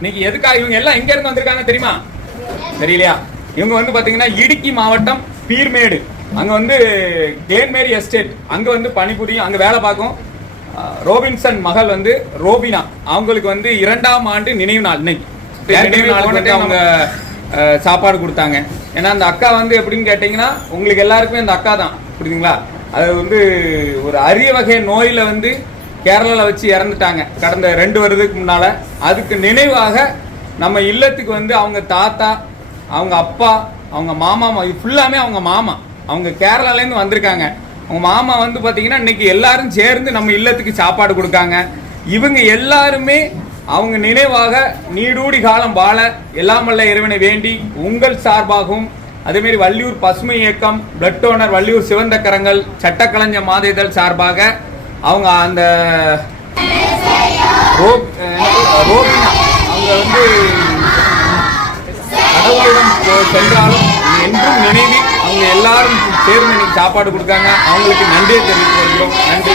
இன்னைக்கு எதுக்காக இவங்க எல்லாம் எங்க இருந்து வந்திருக்காங்க தெரியுமா? தெரியலையா? இவங்க வந்து பாத்தீங்கன்னா இடுக்கி மாவட்டம் பீர்மேடு, அங்க வந்து கிளேன்மேரி எஸ்டேட், அங்க வந்து பணிபுரியும், அங்க வேலை பார்க்கும் ரோபின்சன் மகள் வந்து ரோபினா, அவங்களுக்கு வந்து 2ஆம் ஆண்டு நினைவு நாள். இன்னைக்கு நினைவு நாளுக்கு வந்து அவங்க சாப்பாடு கொடுத்தாங்க. ஏன்னா அந்த அக்கா வந்து எப்படின்னு கேட்டீங்கன்னா உங்களுக்கு எல்லாருக்குமே அந்த அக்கா தான், புரியுதுங்களா? அது வந்து ஒரு அரிய வகை நோயில வந்து கேரளாவில் வச்சு இறந்துட்டாங்க கடந்த 2 வருடத்துக்கு முன்னால. அதுக்கு நினைவாக நம்ம இல்லத்துக்கு வந்து அவங்க தாத்தா, அவங்க அப்பா, அவங்க மாமா, ஃபுல்லாமே அவங்க மாமா, அவங்க கேரளாலேருந்து வந்திருக்காங்க. அவங்க மாமா வந்து பார்த்தீங்கன்னா இன்னைக்கு எல்லாரும் சேர்ந்து நம்ம இல்லத்துக்கு சாப்பாடு கொடுக்காங்க. இவங்க எல்லாருமே அவங்க நினைவாக நீடூடி காலம் வாழ எல்லாமல்ல இறைவனை வேண்டி உங்கள் சார்பாகவும், அதேமாரி வள்ளியூர் பசுமை இயக்கம், பிளட் டோனர் வள்ளியூர் சிவந்த கரங்கள், சட்டக்கலைஞர் மாதேதல் சார்பாக அவங்க அந்த ரோபினா அவங்க வந்து கடவுளிடம் சென்றாலும் என்றும் நினைவு அவங்க எல்லாரும் சேர்ந்து இன்னைக்கு சாப்பாடு கொடுக்காங்க. அவங்களுக்கு நன்றியை தெரிவித்துக் கொள்கிறோம். நன்றி.